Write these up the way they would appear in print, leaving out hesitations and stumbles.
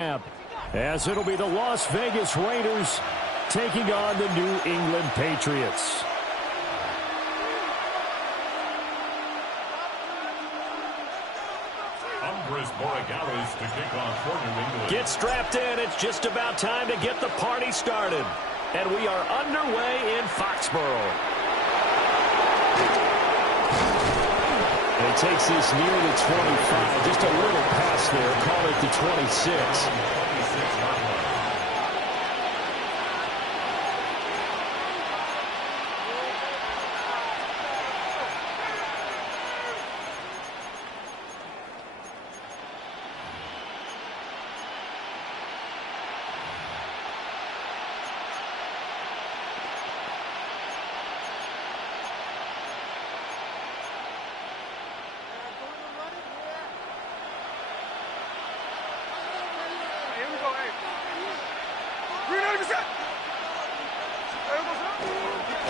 As it'll be the Las Vegas Raiders taking on the New England Patriots. To kick off for New England. Get strapped in. It's just about time to get the party started. And we are underway in Foxborough. He takes this near the 25. Just a little pass there. Call it the 26.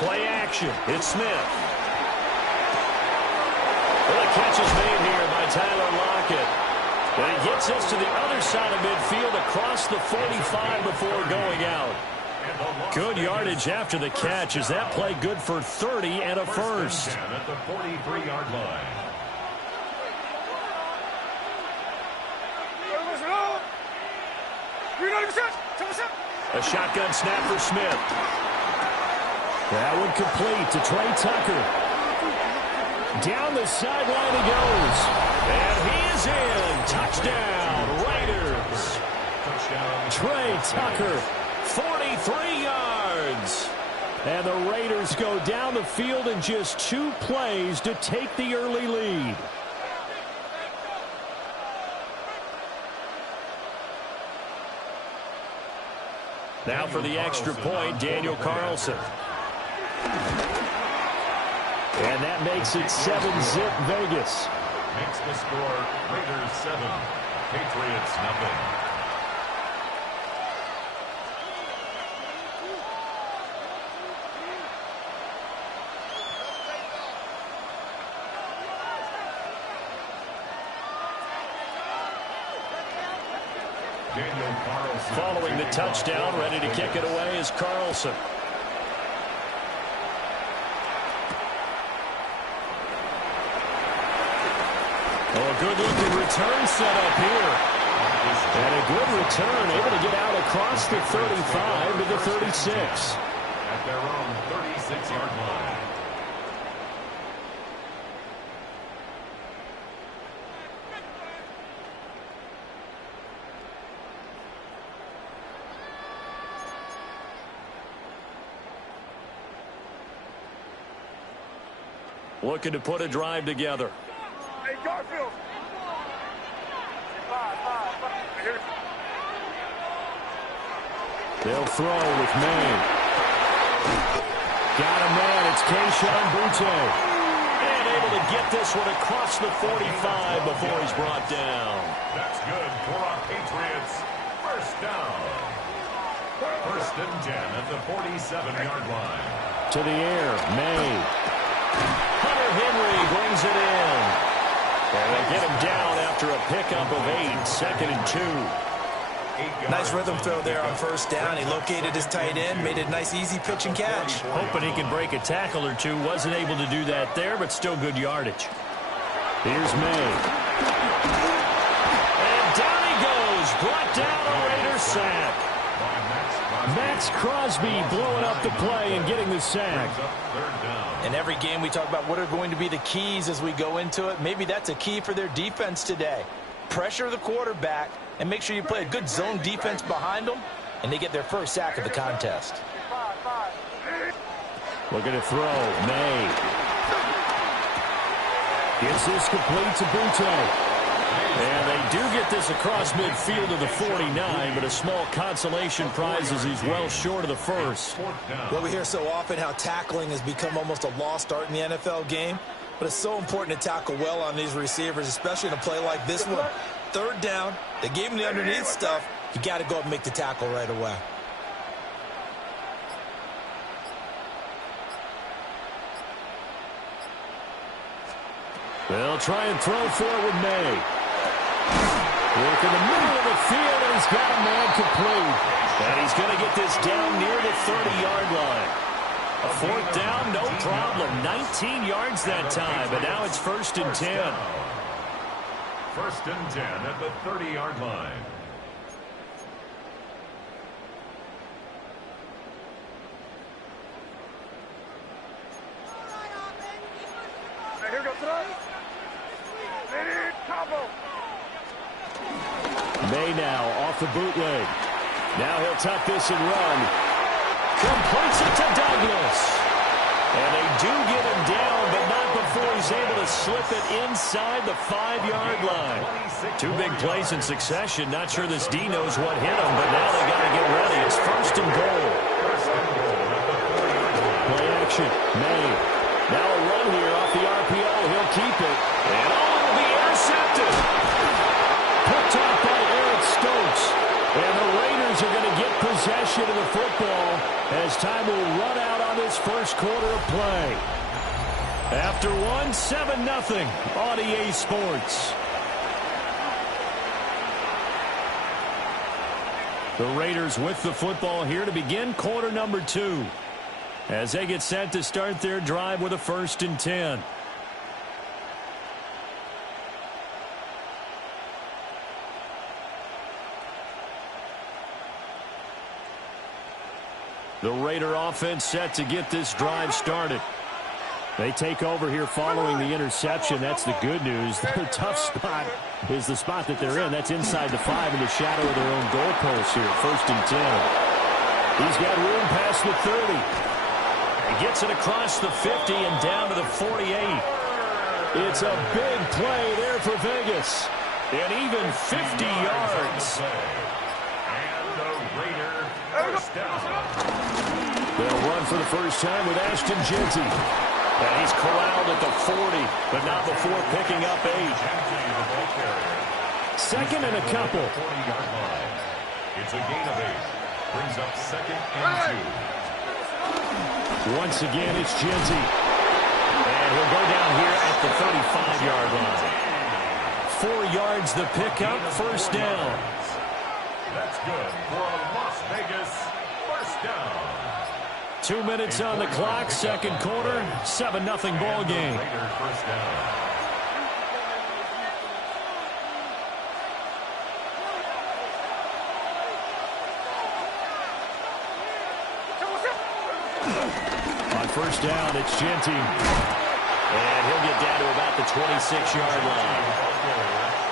Play action. It's Smith. Well, the catch is made here by Tyler Lockett. And he gets us to the other side of midfield across the 45 before going out. Good yardage after the catch. Is that play good for 30 and a first? At the 43-yard line. A shotgun snap for Smith. That one complete to Trey Tucker. Down the sideline he goes. And he is in. Touchdown, Raiders. Trey Tucker, 43 yards. And the Raiders go down the field in just 2 plays to take the early lead. Now for the extra point, Daniel Carlson. And that makes it 7-zip Vegas. Makes the score Raiders 7, Patriots nothing. Following the touchdown, ready to kick it away is Carlson. Oh, a good-looking return set up here. And a good return, able to get out across the 35 to the 36. At their own 36-yard line. Looking to put a drive together. Hey, Garfield. They'll throw with May. Got a man. It's Kayshon Boutte. And able to get this one across the 45 before he's brought down. That's good for our Patriots. First down. First and 10 at the 47-yard line. To the air, May. Hunter Henry brings it in. And they get him down after a pickup of 8, second and 2. Nice rhythm throw there on first down. He located his tight end, made it a nice, easy pitch and catch. Hoping he could break a tackle or two. Wasn't able to do that there, but still good yardage. Here's May. And down he goes. Brought down a Raiders sack. Max Crosby blowing up the play and getting the sack. In every game we talk about what are going to be the keys as we go into it. Maybe that's a key for their defense today. Pressure the quarterback and make sure you play a good zone defense behind them, and they get their first sack of the contest. Looking to throw. May. Gets this complete to Boutte. And they do get this across midfield to the 49, but a small consolation prize as he's well short of the first. Well, we hear so often how tackling has become almost a lost art in the NFL game, but it's so important to tackle well on these receivers, especially in a play like this one. Third down, they gave him the underneath stuff. You got to go up and make the tackle right away. They'll try and throw for it with May. Work in the middle of the field, and he's got a man complete. And he's going to get this down near the 30-yard line. A fourth down, no problem. 19 yards that time, but now it's 1st and 10. 1st and 10 at the 30-yard line. Here goes the combo. May now off the bootleg. Now he'll tuck this and run. Completes it to Douglas. And they do get him down, but not before he's able to slip it inside the 5-yard line. 2 big plays in succession. Not sure this D knows what hit him, but now they got to get ready. It's 1st and goal. Play action. May. Now a run here off the RPO. He'll keep it. And it'll be intercepted. Picked off by Eric Stokes. And the Raiders are going to get possession of the football as time will run out on this first quarter of play. After 7-0 on EA Sports. The Raiders with the football here to begin quarter number 2. As they get set to start their drive with a 1st and 10. The Raider offense set to get this drive started. They take over here following the interception. That's the good news. Their tough spot is the spot that they're in. That's inside the 5 in the shadow of their own goalpost here. 1st and 10. He's got room past the 30. He gets it across the 50 and down to the 48. It's a big play there for Vegas. And even 50 yards. And the Raider first down. They'll run for the first time with Ashton Jeanty. And he's corralled at the 40, but not before picking up 8. 2nd and a couple. It's a gain of 8. Brings up 2nd and 2. Once again, it's Jeanty. And he'll go down here at the 35-yard line. 4 yards the pickup, first down. That's good for a Las Vegas first down. 2 minutes on the clock, second quarter, 7-0 ball game. First down. On first down, it's Jeanty. And he'll get down to about the 26-yard line.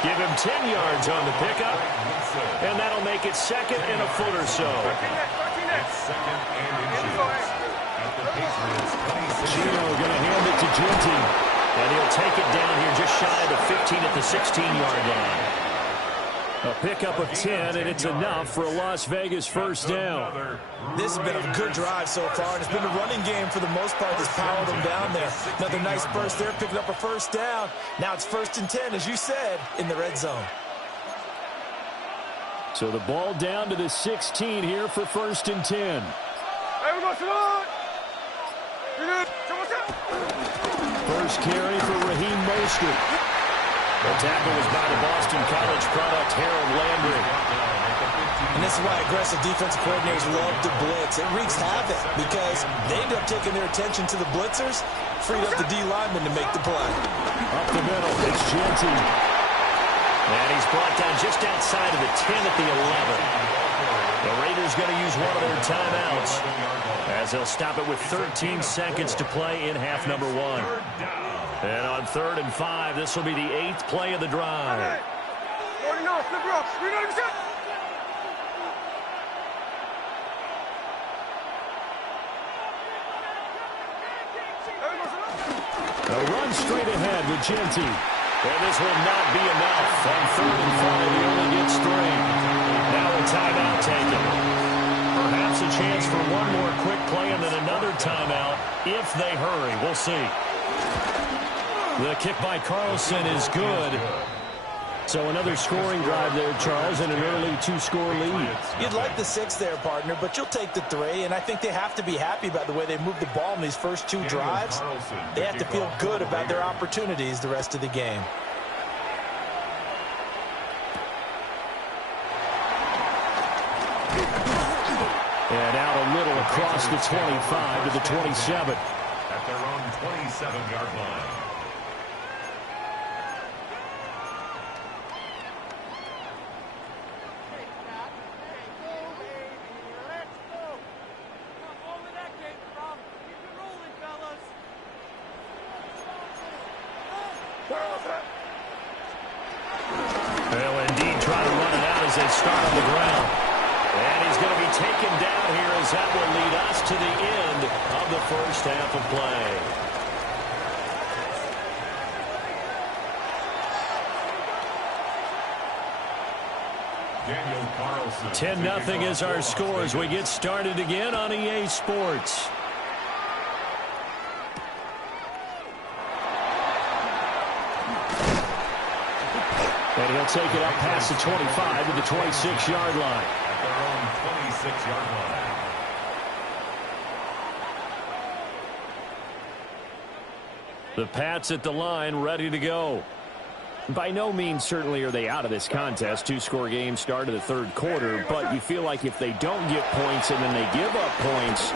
Give him 10 yards on the pickup. And that'll make it 2nd and a foot or so. Second and inches. At the Patriots, Gino going to hand it to Jeanty. And he'll take it down here just shy of the 15 at the 16-yard line. A pickup of 10, and it's enough for a Las Vegas first down. This has been a good drive so far, and it's been a running game for the most part that's powered them down there. Another nice burst there, picking up a first down. Now it's 1st and 10, as you said, in the red zone. So the ball down to the 16 here for 1st and 10. First carry for Raheem Mostert. The tackle was by the Boston College product, Harold Landry. And this is why aggressive defensive coordinators love to blitz. It wreaks havoc because they end up taking their attention to the blitzers, freed up the D lineman to make the play. Up the middle, it's Jeanty. And he's brought down just outside of the 10 at the 11. The Raiders going to use one of their timeouts as they'll stop it with 13 seconds to play in half number 1. And on 3rd and 5, this will be the 8th play of the drive. A run straight ahead with Jeanty. And this will not be enough. On 3rd and 5, he only gets 3. Now a timeout taken. Perhaps a chance for one more quick play and then another timeout if they hurry. We'll see. The kick by Carlson is good. So another scoring drive there, Charles, and an early 2-score lead. You'd like the 6 there, partner, but you'll take the 3, and I think they have to be happy about the way they moved the ball in these first 2 drives. They have to feel good about their opportunities the rest of the game. And out a little across the 25 to the 27. At their own 27-yard line. They'll indeed try to run it out as they start on the ground. And he's going to be taken down here as that will lead us to the end of the first half of play. 10-0 is our score as we get started again on EA Sports. And he'll take it up past the 25 to the 26-yard line. At their own 26-yard line. The Pats at the line, ready to go. By no means certainly are they out of this contest. Two-score game start of the third quarter, but you feel like if they don't get points and then they give up points,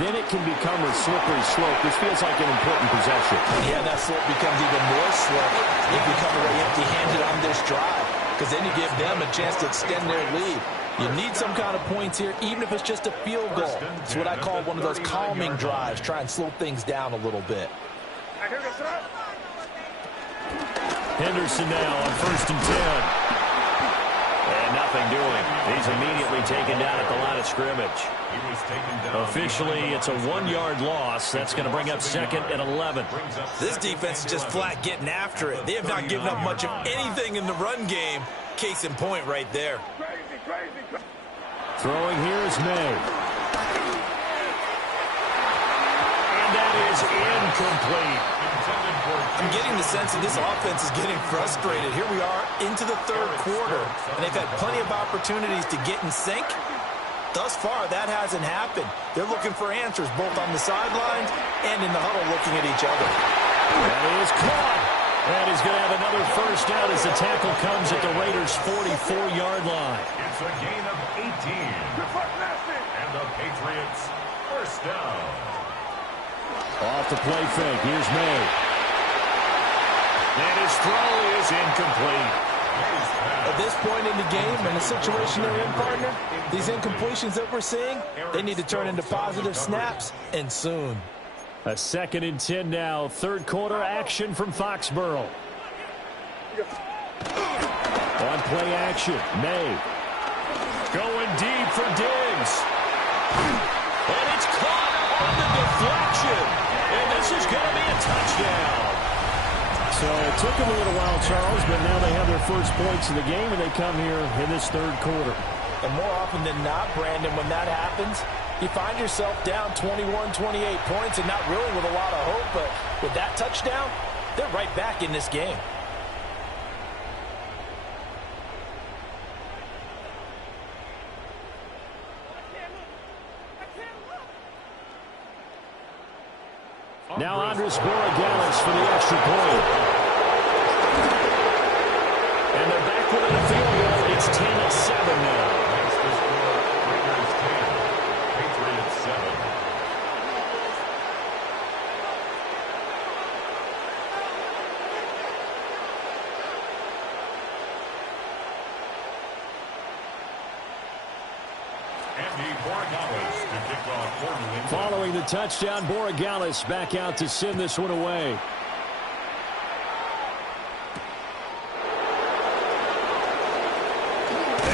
then it can become a slippery slope. This feels like an important possession. Yeah, that slope becomes even more slope if you come away empty-handed on this drive, because then you give them a chance to extend their lead. You need some kind of points here, even if it's just a field goal. It's what I call one of those calming drives. Try and slow things down a little bit. Henderson now on 1st and 10. And nothing doing. He's immediately taken down at the line of scrimmage. Officially, it's a 1-yard loss. That's going to bring up 2nd and 11. This defense is just flat getting after it. They have not given up much of anything in the run game. Case in point right there. Throwing here is May. And that is incomplete. I'm getting the sense that this offense is getting frustrated. Here we are into the third quarter, and they've had plenty of opportunities to get in sync. Thus far, that hasn't happened. They're looking for answers both on the sidelines and in the huddle looking at each other. That is caught. And he's going to have another first down as the tackle comes at the Raiders' 44-yard line. It's a gain of 18. And the Patriots first down. Off the play fake. Here's May. And his throw is incomplete. At this point in the game and the situation they're in, partner, these incompletions that we're seeing, they need to turn into positive snaps, and soon. A 2nd and 10 now. Third quarter action from Foxborough. On play action, May. Going deep for Diggs. And it's caught on the deflection. And this is going to be a touchdown. So it took them a little while, Charles, but now they have their first points of the game, and they come here in this third quarter. And more often than not, Brandon, when that happens, you find yourself down 21, 28 points and not really with a lot of hope, but with that touchdown, they're right back in this game. Now Andres Borregales for the extra point. And they're back within the field goal. It's 10-7 now. Makes the score Raiders 10, Patriots 7. Andy Borregales to kick off for New England. Following the touchdown, Borregales back out to send this one away.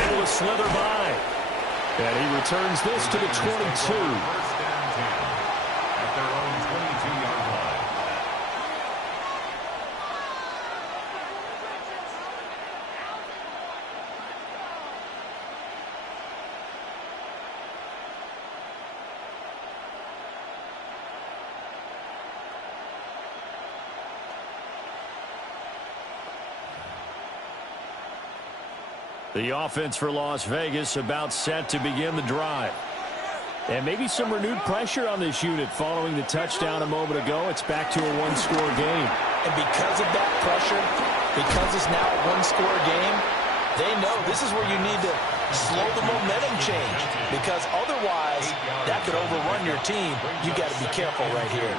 Able to slither by. And he returns this to the 22. First and 10 at their own 22-yard line. The offense for Las Vegas about set to begin the drive. And maybe some renewed pressure on this unit following the touchdown a moment ago. It's back to a one-score game. And because of that pressure, because it's now a one-score game, they know this is where you need to slow the momentum change, because otherwise that could overrun your team. You got to be careful right here.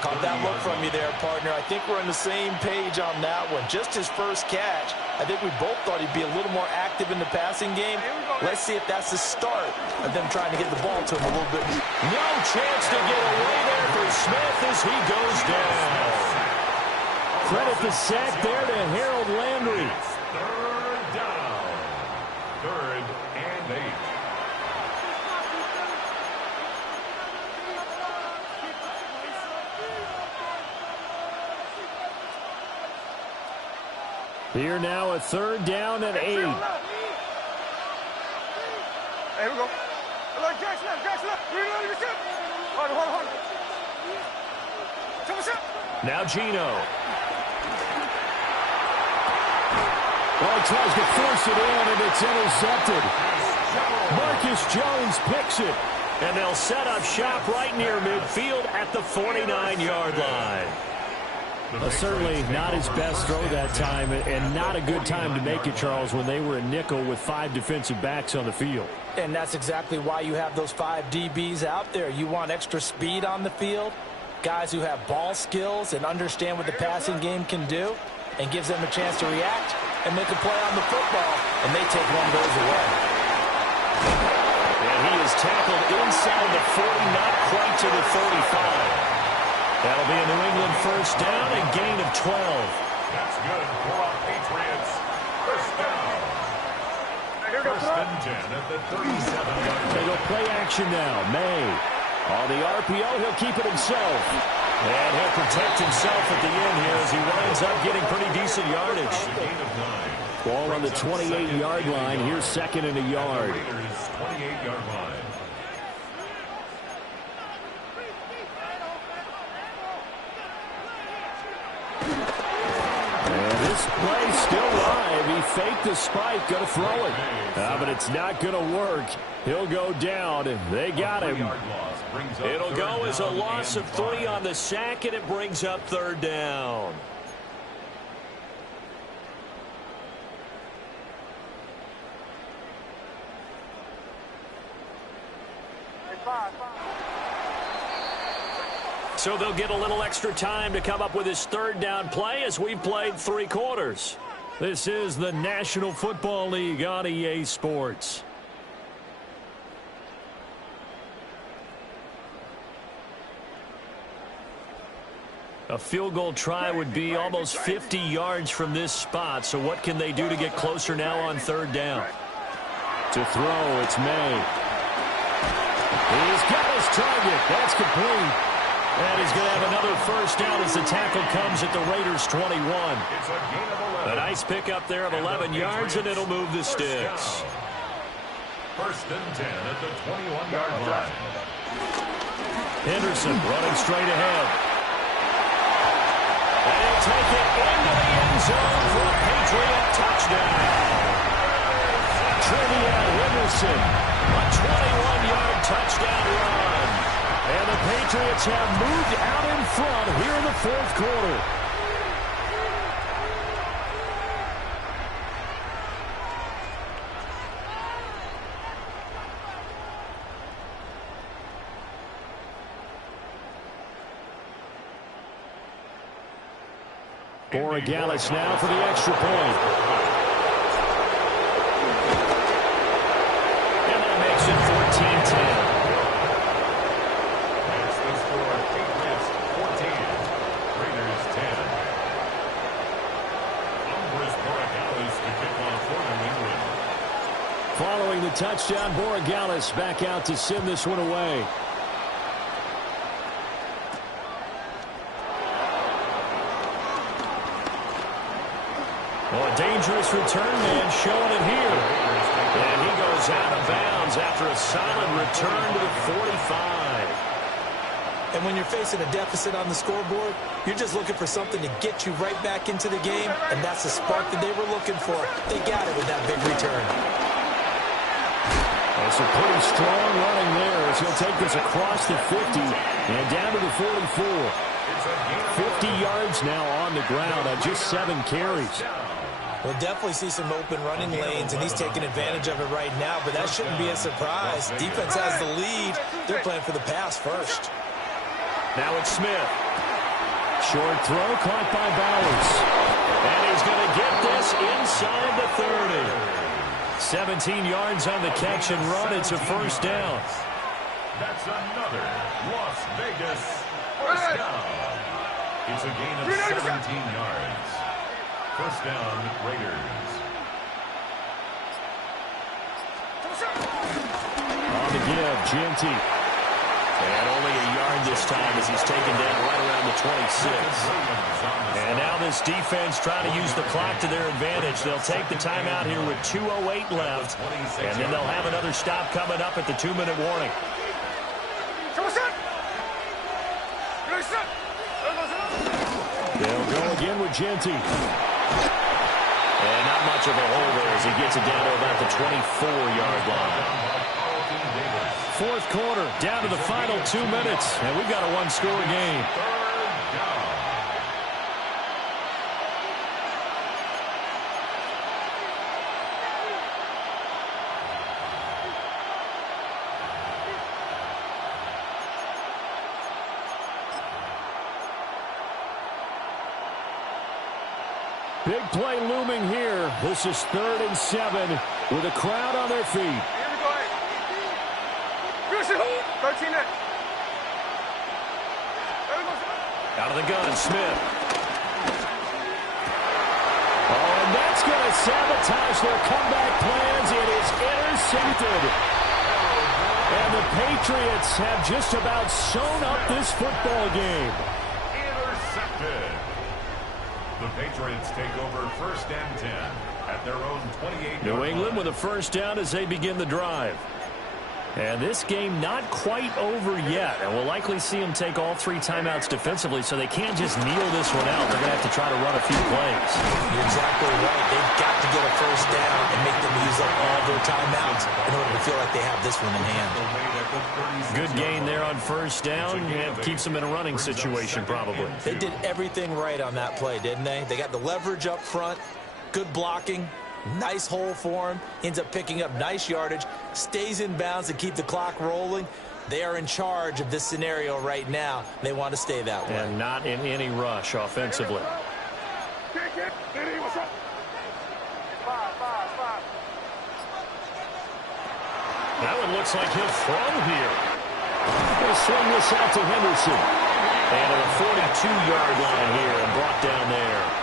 Caught that look from you there, partner. I think we're on the same page on that one. Just his first catch, I think we both thought he'd be a little more active in the passing game. Let's see if that's the start of them trying to get the ball to him a little bit. No chance to get away there for Smith as he goes down. Credit the sack there to Harold Landry. Third down. 3rd and 8. Here now a 3rd down and 8. Hey, here we go. Jackson left. Reload your ship. Hold. Now Gino. Well, he tries to force it in, and it's intercepted. Marcus Jones picks it. And they'll set up shop right near midfield at the 49-yard line. Certainly not his best throw that time, and not a good time to make it, Charles, when they were a nickel with 5 defensive backs on the field. And that's exactly why you have those 5 DBs out there. You want extra speed on the field, guys who have ball skills and understand what the passing game can do, and gives them a chance to react and make a play on the football, and they take one of those away. And he is tackled inside the 40, not quite to the 35. That'll be a New England first down and gain of 12. That's good for our Patriots. First down. First and 10 at the 37-yard line. They go play action now. May. On the RPO, he'll keep it himself. And he'll protect himself at the end here as he winds up getting pretty decent yardage. Ball on the 28-yard line. Here's 2nd and a yard. 28-yard line. This play still live. He faked the spike, going to throw it. But it's not going to work. He'll go down, and they got him. It'll go as a loss of 3 on the sack, and it brings up 3rd down. So they'll get a little extra time to come up with his 3rd down play as we've played 3 quarters. This is the National Football League on EA Sports. A field goal try would be almost 50 yards from this spot. So what can they do to get closer now on 3rd down? To throw, it's May. He's got his target. That's complete. And he's going to have another first down as the tackle comes at the Raiders' 21. A nice pickup there of 11 yards, and it'll move the sticks. First and 10 at the 21-yard line. Henderson running straight ahead. And he'll take it into the end zone for a Patriot touchdown. Trevion Henderson, a 21-yard touchdown run. And the Patriots have moved out in front here in the 4th quarter. Borregales now for the extra point. And that makes it 14-10. Following the touchdown, Borregales back out to send this one away. Well, a dangerous return man showing it here. And he goes out of bounds after a solid return to the 45. And when you're facing a deficit on the scoreboard, you're just looking for something to get you right back into the game, and that's the spark that they were looking for. They got it with that big return. That's a pretty strong running there as he'll take this across the 50 and down to the 44. 50 yards now on the ground on just 7 carries. We'll definitely see some open running lanes, and he's taking advantage of it right now, but that shouldn't be a surprise. Defense has the lead. They're playing for the pass first. Now it's Smith. Short throw caught by Bowers. And he's going to get this inside the 30. 17 yards on the catch and run. It's a first down. That's another Las Vegas first down. It's a gain of 17 yards. First down, Raiders. On the give, Ginty. And only a yard this time as he's taken down right around the 26. And now this defense trying to use the clock to their advantage. They'll take the timeout here with 2:08 left. And then they'll have another stop coming up at the 2-minute warning. They'll go again with Ginty. And not much of a hole there as he gets it down to about the 24-yard line. Fourth quarter, down to the final 2 minutes, and we've got a one-score game. Big play looming here. This is 3rd and 7 with a crowd on their feet. 13 in. Out of the gun, Smith. Oh, and that's going to sabotage their comeback plans. It is intercepted. And the Patriots have just about sewn up this football game. Intercepted. The Patriots take over 1st and 10 at their own 28-yard line. New England with a first down as they begin the drive. And this game not quite over yet. And we'll likely see them take all 3 timeouts defensively, so they can't just kneel this one out. They're going to have to try to run a few plays. You're exactly right. They've got to get a first down and make them use up all their timeouts in order to feel like they have this one in hand. Good gain there on first down. And keeps them in a running situation, probably. They did everything right on that play, didn't they? They got the leverage up front, good blocking. Nice hole for him. Ends up picking up nice yardage. Stays in bounds and keep the clock rolling. They are in charge of this scenario right now. They want to stay that way. And not in any rush offensively. That one looks like he'll throw here. He'll swing this out to Henderson. And at a 42-yard line here and brought down there.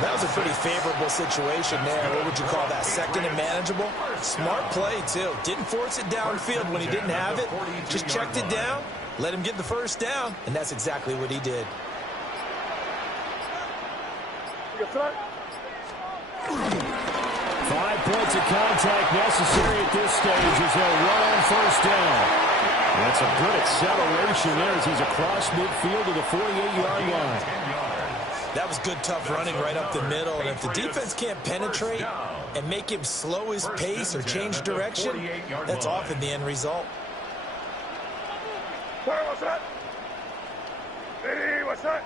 That was a pretty favorable situation there. What would you call that? 2nd and manageable? Smart play, too. Didn't force it downfield when he didn't have it. Just checked it down, let him get the first down, and that's exactly what he did. 5 points of contact necessary at this stage as they'll run on first down. That's a good acceleration there as he's across midfield to the 48-yard line. That was good, tough running right up the middle. And if the defense can't penetrate and make him slow his pace or change direction, that's often the end result. What's that? Hey, what's that?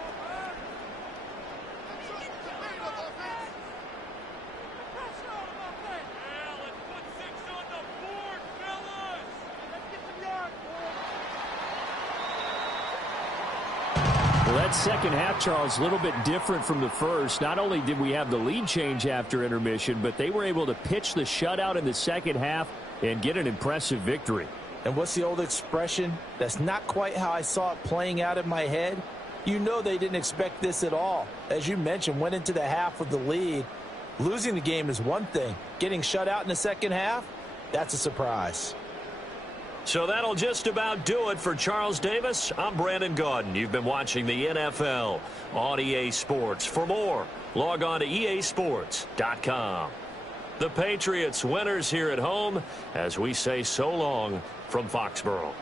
Well, that second half, Charles, a little bit different from the first. Not only did we have the lead change after intermission, but they were able to pitch the shutout in the second half and get an impressive victory. And what's the old expression? That's not quite how I saw it playing out in my head. You know they didn't expect this at all. As you mentioned, went into the half with the lead. Losing the game is one thing. Getting shut out in the second half, that's a surprise. So that'll just about do it for Charles Davis. I'm Brandon Gaudin. You've been watching the NFL on EA Sports. For more, log on to easports.com. The Patriots winners here at home as we say so long from Foxborough.